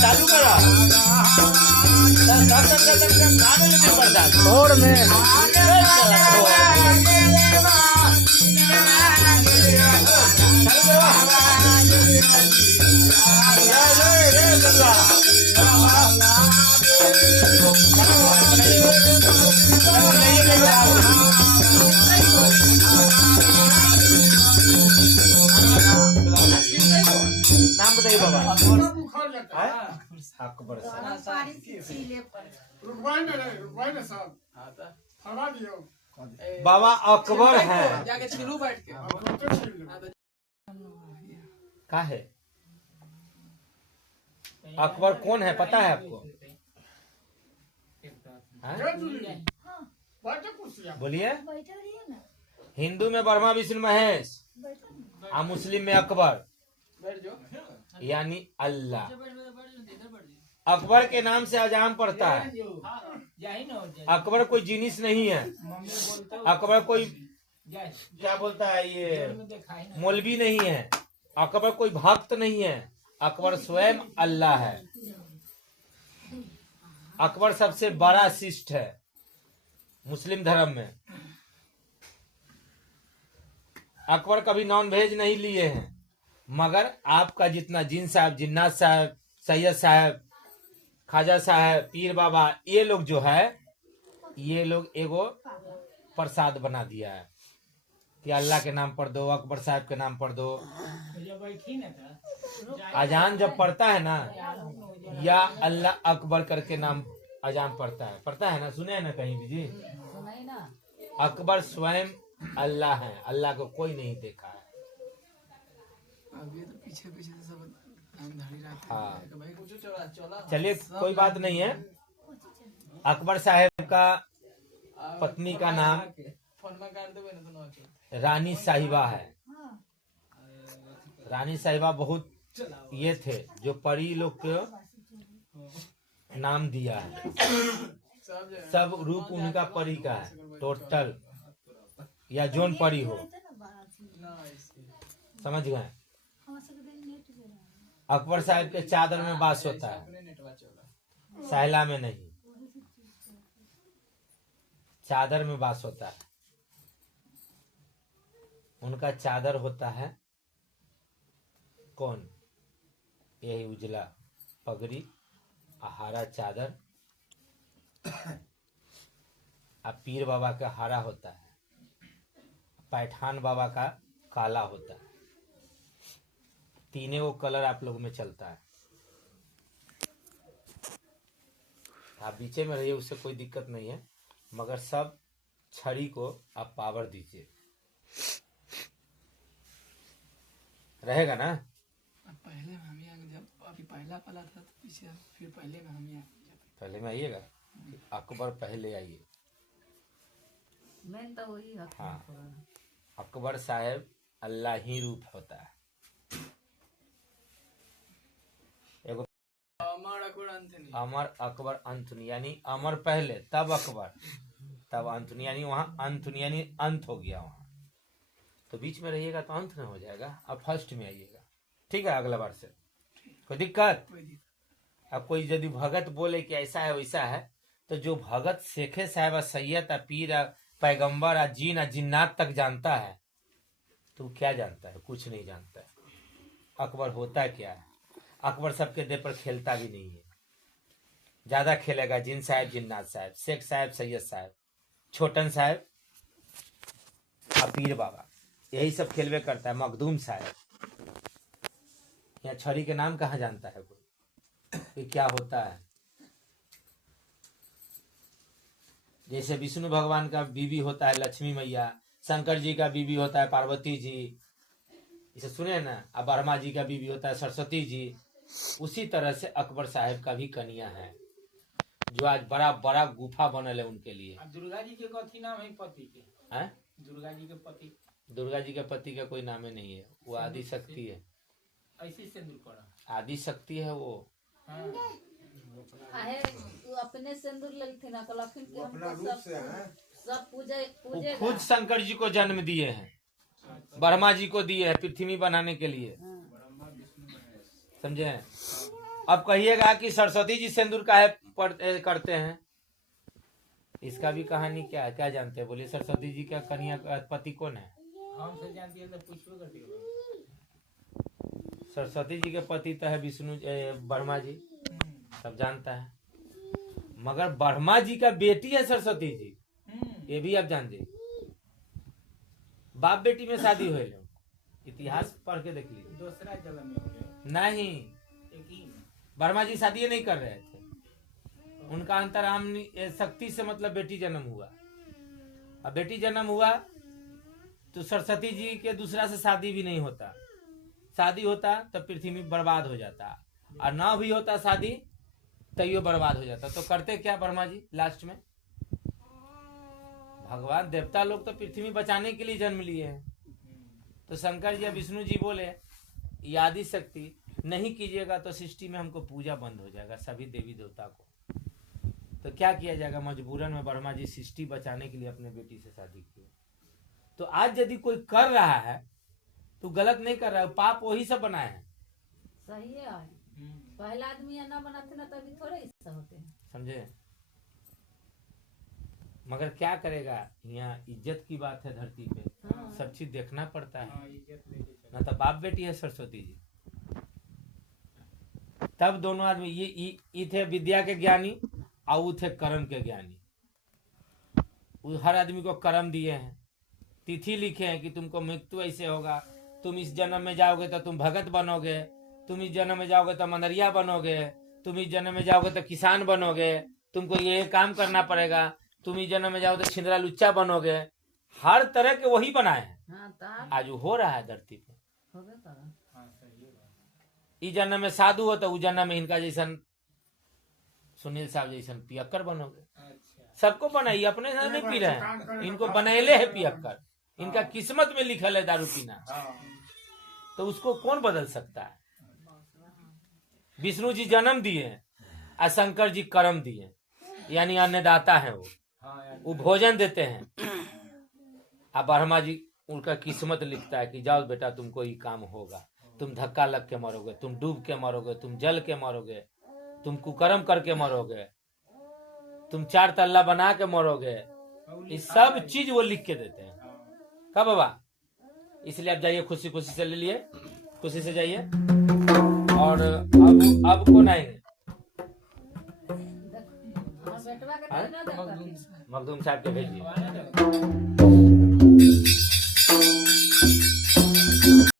चालू करा छोड़ में नाम बताइए बाबा। अकबर बाबा अकबर है। क्या है अकबर कौन है पता है आपको? बोलिए। हिंदू में ब्रह्मा विष्णु महेश और मुस्लिम में अकबर यानी अल्लाह। अकबर के नाम से अजाम पड़ता है। अकबर कोई जिनिस नहीं है। अकबर कोई क्या बोलता है ये मौलवी नहीं है। अकबर कोई भक्त नहीं है। अकबर स्वयं अल्लाह है। अकबर सबसे बड़ा शिष्ट है मुस्लिम धर्म में। अकबर कभी नॉन वेज नहीं लिए हैं, मगर आपका जितना जिन साहब, जिन्नात साहब, सैयद साहब, ख्वाजा साहब, पीर बाबा, ये लोग जो है ये लोग एगो प्रसाद बना दिया है कि अल्लाह के नाम पढ़ दो, अकबर साहब के नाम पढ़ दो। अजान जब पढ़ता है ना या अल्लाह अकबर करके नाम अजान पढ़ता है ना, सुने हैं ना कहीं भी जी? अकबर स्वयं अल्लाह है। अल्लाह को कोई नहीं देखा है। अभी तो पीछे पीछे सब हाँ चलिए कोई बात नहीं है। अकबर साहब का पत्नी का नाम रानी साहिबा है। रानी साहिबा बहुत ये थे जो परी लोग को नाम दिया है। सब रूप उनका परी का है टोटल, या जोन परी हो, समझ गए? अकबर साहब के चादर में वास होता है, सहला में नहीं। चादर में वास होता है। उनका चादर होता है कौन? यही उजला पगड़ी, हरा चादर। अब पीर बाबा का हरा होता है, पैठान बाबा का काला होता है। तीनों वो कलर आप लोगों में चलता है। आप बीचे में रहिए, उससे कोई दिक्कत नहीं है, मगर सब छड़ी को आप पावर दीजिए, रहेगा ना? पहले में हम जब अभी पहला पला था तो पीछे फिर पहले में हम पहले में आइएगा। अकबर पहले आइए। मैं तो वही हाँ, अकबर साहब अल्लाह ही रूप होता है। एगो अमर अकबर अंथुनी यानी अमर पहले, तब अकबर, तब अंथुनी यानी वहाँ अंथुनी यानी अंत हो गया वहाँ। तो बीच में रहिएगा तो अंत में हो जाएगा। अब फर्स्ट में आइएगा, ठीक है? अगला बार से कोई दिक्कत? अब कोई यदि भगत बोले कि ऐसा है वैसा है, तो जो भगत शेखे साहब, सैयद, पीर, पैगंबर, जीन, जिन्नात तक जानता है, तो क्या जानता है? कुछ नहीं जानता है। अकबर होता क्या है? अकबर सबके देह पर खेलता भी नहीं है। ज्यादा खेलेगा जिन साहब, जिन्नात साहब, शेख साहब, सैयद साहब, छोटन साहब, पीर बाबा, यही सब खेलवे करता है। मखदूम साहब, यहाँ छड़ी के नाम कहाँ जानता है कोई कि क्या होता है? जैसे विष्णु भगवान का बीवी होता है लक्ष्मी मैया, शंकर जी का बीवी होता है पार्वती जी, इसे सुने ना? अब ब्रह्मा जी का बीवी होता है सरस्वती जी। उसी तरह से अकबर साहब का भी कन्या है, जो आज बड़ा बड़ा गुफा बनल है उनके लिए। दुर्गा जी के कथी नाम है पति के? हैं? दुर्गा जी के पति? दुर्गा जी के पति का कोई नाम नहीं है। वो आदि शक्ति है। ऐसे सिंदूर पड़ा आदि शक्ति है वो। आहे तू अपने सिंदूर ललथे ना कलखिन के हमको सब पूजे वो खुद शंकर जी को जन्म दिए हैं, ब्रह्मा जी को दिए हैं पृथ्वी बनाने के लिए। समझे? अब कहिएगा कि सरस्वती जी सिंदूर काहे करते हैं, इसका भी कहानी क्या है, क्या जानते हैं? बोलिए, सरस्वती जी का कन्या पति कौन है? हमसे जानती है तो पूछबो करती है। सरस्वती जी के पति तो है विष्णु ब्रह्मा जी, सब जानता है। मगर ब्रह्मा जी का बेटी है सरस्वती जी, ये भी आप जान जाइए। बाप बेटी में शादी हुए, इतिहास पढ़ के देख लीजिए। दूसरा जन्म में होंगे, नहीं, एक ही में। ब्रह्मा जी शादी नहीं कर रहे थे, उनका अंतराम शक्ति से मतलब बेटी जन्म हुआ। अब बेटी जन्म हुआ तो सरस्वती जी के दूसरा से शादी भी नहीं होता, शादी होता तो पृथ्वी बर्बाद हो जाता, और ना भी होता शादी तो ये बर्बाद हो जाता। तो करते क्या ब्रह्मा जी लास्ट में? भगवान देवता लोग तो पृथ्वी बचाने के लिए जन्म लिए हैं, तो शंकर जी या विष्णु जी बोले ये आदि शक्ति नहीं कीजिएगा तो सृष्टि में हमको पूजा बंद हो जाएगा सभी देवी देवता को। तो क्या किया जाएगा? मजबूरन में ब्रह्मा जी सृष्टि बचाने के लिए अपने बेटी से शादी किए। तो आज यदि कोई कर रहा है तो गलत नहीं कर रहा है, पाप वही सब बनाए हैं। सही है। पहला आदमी या ना बनाते ना तभी थोड़े ऐसा होते हैं, समझे? मगर क्या करेगा, यहाँ इज्जत की बात है धरती पे, हाँ। सब चीज देखना पड़ता है। हाँ, इज्जत लेके चलो। ना तो बाप बेटी है सरस्वती जी। तब दोनों आदमी ये थे विद्या के ज्ञानी और वो थे कर्म के ज्ञानी। वो हर आदमी को कर्म दिए हैं, तिथि लिखे हैं कि तुमको मृत्यु ऐसे होगा, तुम इस जन्म में जाओगे तो तुम भगत बनोगे, तुम इस जन्म में जाओगे तो मनरिया बनोगे, तुम इस जन्म में जाओगे तो किसान बनोगे, तुमको ये काम करना पड़ेगा, तुम इस जन्म में जाओगे तो छिंदरा लुच्चा बनोगे। हर तरह के वही बनाए हैं। हाँ तब आज वो हो रहा है धरती पे। होबे करा। हाँ, सही है बात। इस जन्म में साधु हो तो उस जन्म में इनका जैसन सुनील साहब जैसन पियक्कर बनोगे। अच्छा, सबको बनाइए, अपने से नहीं पी रहे हैं, इनको बनैले है पियक्कर, इनका किस्मत में लिखल है दारू पीना, तो उसको कौन बदल सकता है? विष्णु जी जन्म दिए और शंकर जी कर्म दिए, यानी अन्नदाता है वो हाँ यार, वो भोजन देते हैं। अब ब्रह्मा जी उनका किस्मत लिखता है कि जाओ बेटा तुमको ये काम होगा, तुम धक्का लग के मरोगे, तुम डूब के मरोगे, तुम जल के मरोगे, तुम कुकर्म करके मरोगे, तुम 4 तल्ला बना के मरोगे। ये सब चीज वो लिख के देते हैं। कब बाबा? इसलिए आप जाइए, खुशी खुशी से ले लिए, खुशी से जाइए। और अब कौन आएंगे? हाँ, बेटवा के हाँ? ना देखा। मखदूम साहब के भेजिए। हमारा जगह।